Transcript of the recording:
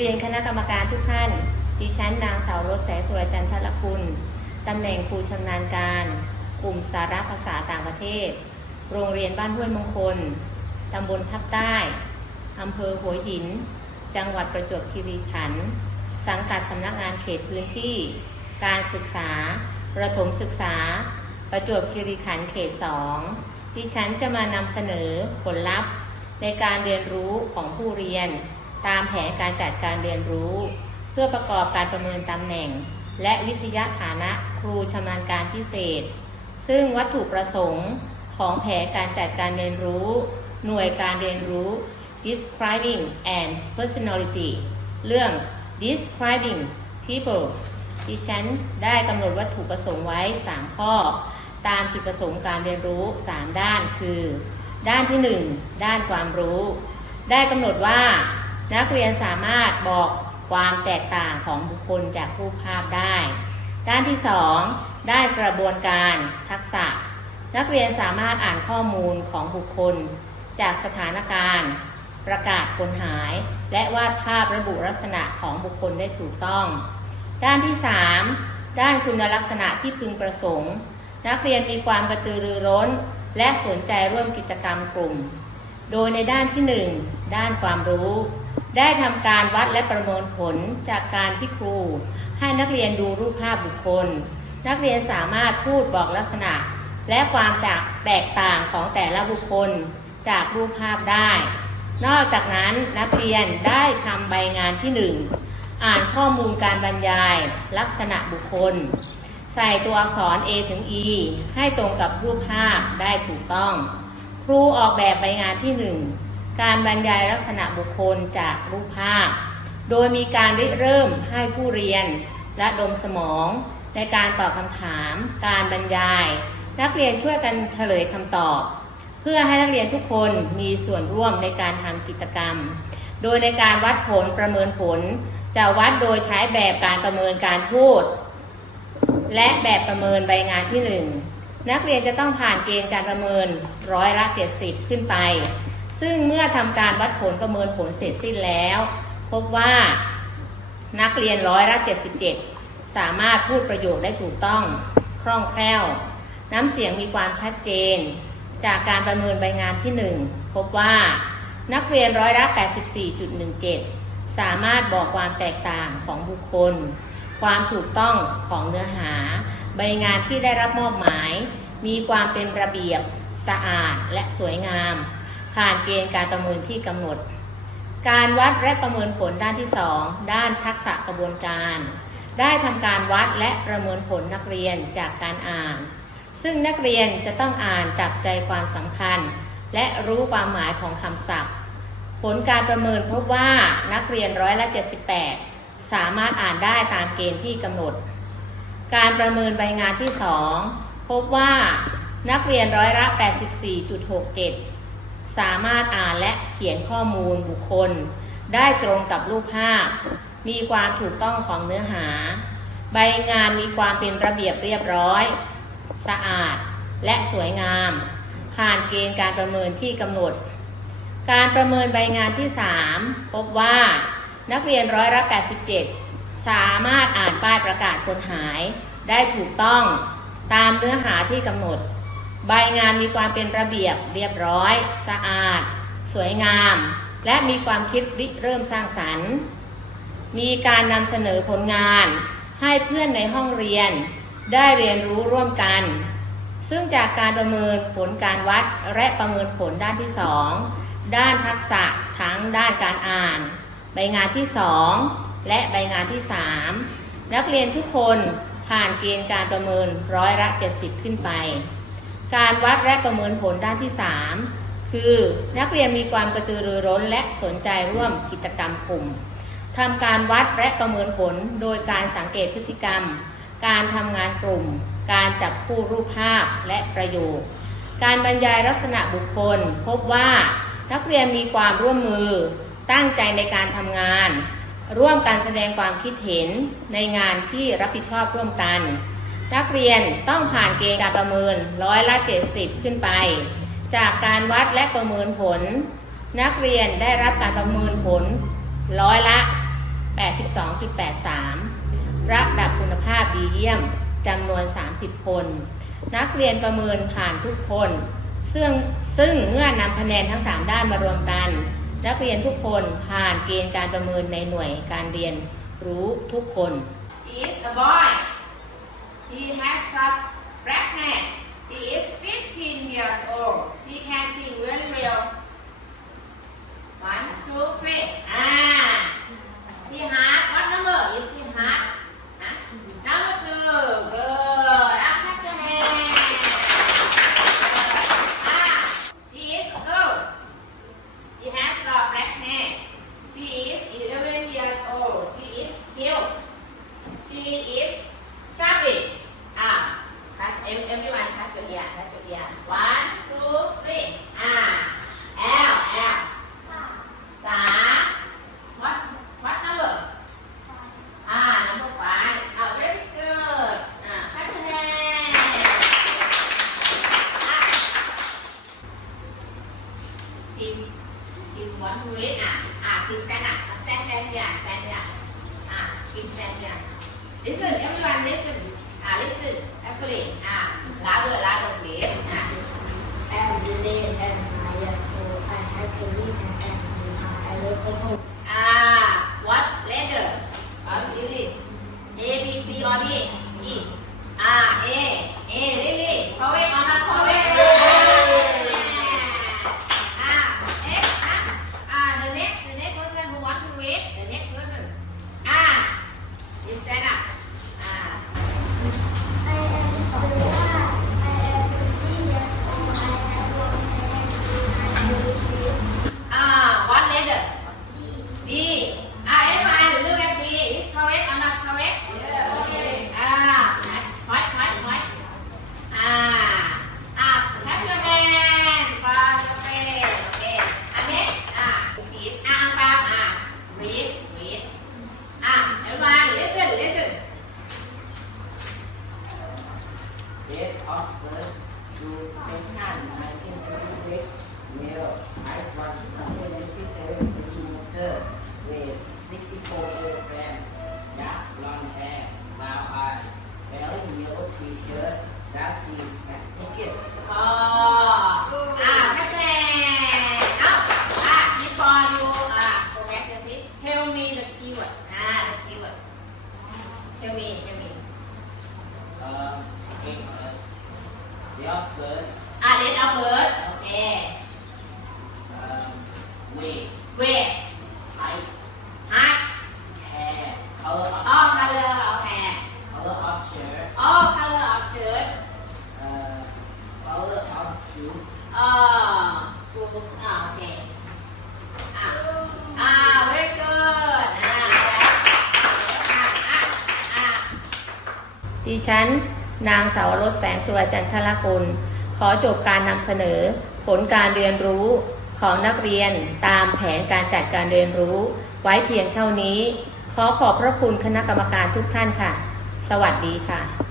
เรียนคณะกรรมการทุกท่าน ดิฉันนางสาวรสแสงสุรจันทรคุณตำแหน่งครูชำนาญการ กลุ่มสาระภาษาต่างประเทศ โรงเรียนบ้านห้วยมงคล ตำบลทับใต้ อำเภอหัวหิน จังหวัดประจวบคีรีขันธ์ สังกัดสำนักงานเขตพื้นที่ การศึกษา ประถมศึกษา ประจวบคีรีขันธ์เขต2ที่ฉันจะมานำเสนอผลลัพธ์ในการเรียนรู้ของผู้เรียน ตามแผนการจัดการเรียนรู้ เพื่อประกอบการประเมินตำแหน่ง และวิทยาฐานะครูชำนาญการพิเศษ ซึ่งวัตถุประสงค์ของแผนการจัดการเรียนรู้ หน่วยการเรียนรู้ describing and personality เรื่อง describing people ดิฉันได้กำหนดวัตถุประสงค์ไว้ 3 ข้อ ตามจุดประสงค์การเรียนรู้ 3 ด้านคือ ด้านที่ 1 ด้านความรู้ ได้กำหนดว่า นักเรียนสามารถบอกความแตกต่างของบุคคลจากรูปภาพได้ ด้านที่2ด้กระบวนการทักษะ นักเรียนสามารถอ่านข้อมูลของบุคคล จากสถานการณ์ ประกาศคนหาย และวาดภาพระบุลักษณะของบุคคลได้ถูกต้อง ด้านที่ 3 ด้านคุณลักษณะที่พึงประสงค์ นักเรียนมีความกระตือรือร้น และสนใจร่วมกิจกรรมกลุ่ม โดยในด้านที่ 1 ด้านความรู้ ได้ทำการวัดและประเมินผลจากการที่ครู ให้นักเรียนดูรูปภาพบุคคล นักเรียนสามารถพูดบอกลักษณะ และความแตกต่างของแต่ละบุคคลจากรูปภาพได้ นอกจากนั้นนักเรียนได้ทำใบงานที่ 1 อ่านข้อมูลการบรรยายลักษณะบุคคล ใส่ตัวอักษร A ถึง E ให้ตรงกับรูปภาพได้ถูกต้อง ครูออกแบบใบงานที่ 1 การบรรยายลักษณะบุคคลจากรูปภาพ โดยมีการริเริ่มให้ผู้เรียนและดมสมอง ในการตอบคำถาม การบรรยาย นักเรียนช่วยกันเฉลยคำตอบ เพื่อให้นักเรียนทุกคนมีส่วนร่วมในการทำกิจกรรม โดยในการวัดผลประเมินผล จะวัดโดยใช้แบบการประเมินการพูด และแบบประเมินใบงานที่ 1 นักเรียนจะต้องผ่านเกณฑ์การประเมินร้อยละ 70 ขึ้นไป ซึ่งเมื่อทำการวัดผลประเมินผลเสร็จสิ้นแล้ว พบว่านักเรียนร้อยละ77 สามารถพูดประโยคได้ถูกต้องคล่องแคล่ว น้ำเสียงมีความชัดเจน จากการประเมินใบงานที่ 1 พบว่านักเรียนร้อยละ84.17 สามารถบอกความแตกต่างของบุคคล ความถูกต้องของเนื้อหา ใบงานที่ได้รับมอบหมาย มีความเป็นระเบียบ สะอาดและสวยงาม ผ่านเกณฑ์การประเมินที่กำหนด การวัดและประเมินผลด้านที่ 2 ด้านทักษะกระบวนการ ได้ทำการวัดและประเมินผลนักเรียนจากการอ่าน ซึ่งนักเรียนจะต้องอ่านจับใจความสำคัญ และรู้ความหมายของคำศัพท์ ผลการประเมินพบว่านักเรียนร้อยละ 78 สามารถอ่านได้ตามเกณฑ์ที่กำหนด การประเมินใบงานที่ 2 พบว่านักเรียนร้อยละ 84.67 สามารถอ่านและเขียนข้อมูลบุคคล ได้ตรงกับรูปภาพ มีความถูกต้องของเนื้อหา ใบงานมีความเป็นระเบียบเรียบร้อย สะอาดและสวยงาม ผ่านเกณฑ์การประเมินที่กำหนด การประเมินใบงานที่ 3 พบว่า นักเรียนร้อยละ87 สามารถอ่านป้ายประกาศคนหาย ได้ถูกต้องตามเนื้อหาที่กำหนด ใบงานมีความเป็นระเบียบเรียบร้อย สะอาด สวยงาม และมีความคิดริเริ่มสร้างสรรค์ มีการนำเสนอผลงาน ให้เพื่อนในห้องเรียน ได้เรียนรู้ร่วมกัน ซึ่งจากการประเมินผลการวัดและประเมินผลด้านที่ 2 ด้านทักษะทั้งด้านการอ่าน ใบงานที่ 2 และใบงานที่ 3 นักเรียนทุกคนผ่านเกณฑ์การประเมินร้อยละ 70 ขึ้นไป การวัดและประเมินผลด้านที่ 3 คือนักเรียนมีความกระตือรือร้นและสนใจร่วมกิจกรรมกลุ่มทำการวัดและประเมินผลโดยการสังเกตพฤติกรรม การทำงานกลุ่ม การจับคู่รูปภาพและประโยค การบรรยายลักษณะบุคคล พบว่านักเรียนมีความร่วมมือ ตั้งใจในการทำงาน ร่วมกันแสดงความคิดเห็นในงานที่รับผิดชอบร่วมกัน นักเรียนต้องผ่านเกณฑ์การประเมินร้อยละ 70 ขึ้นไป จากการวัดและประเมินผล นักเรียนได้รับการประเมินผลร้อยละ 82.83 ระดับคุณภาพดีเยี่ยมจำนวน 30 คน นักเรียนประเมินผ่านทุกคน ซึ่งซึ่งเมื่อนำคะแนนทั้ง 3 ด้านมารวมกัน นักเรียนทุกคนผ่านเกณฑ์การประเมินในหน่วยการเรียนรู้ทุกคน is a boy. He has black hair. He is 15 years old. Want to read ah ah team stand up stand stand here stand here ah team stand here listen everyone listen ah listen carefully ah louder louder please ah Every day and I am old. I have to live and I live at home. Date of birth June 2nd, 1976. Male, height 157 centimeter, weight 64 kilogram, dark blonde hair, brown eye, wearing yellow t-shirt, dark jeans, and sneakers. date of birth, Ah, date of birth. Okay. um, weight, Where? height, Height. hair, color of, All color of hair. color of shirt, All color of shirt. uh, color of shoes, Oh, shoes. Ah, okay. Ah, ah, very good. Ah, ah, ah, ah. ดิฉัน นางสาวรสแสงสุรจันทรกุล ขอจบการนำเสนอ ผลการเรียนรู้ของนักเรียนตามแผนการจัดการเรียนรู้ ไว้เพียงเท่านี้ ขอขอบพระคุณคณะกรรมการทุกท่านค่ะ สวัสดีค่ะ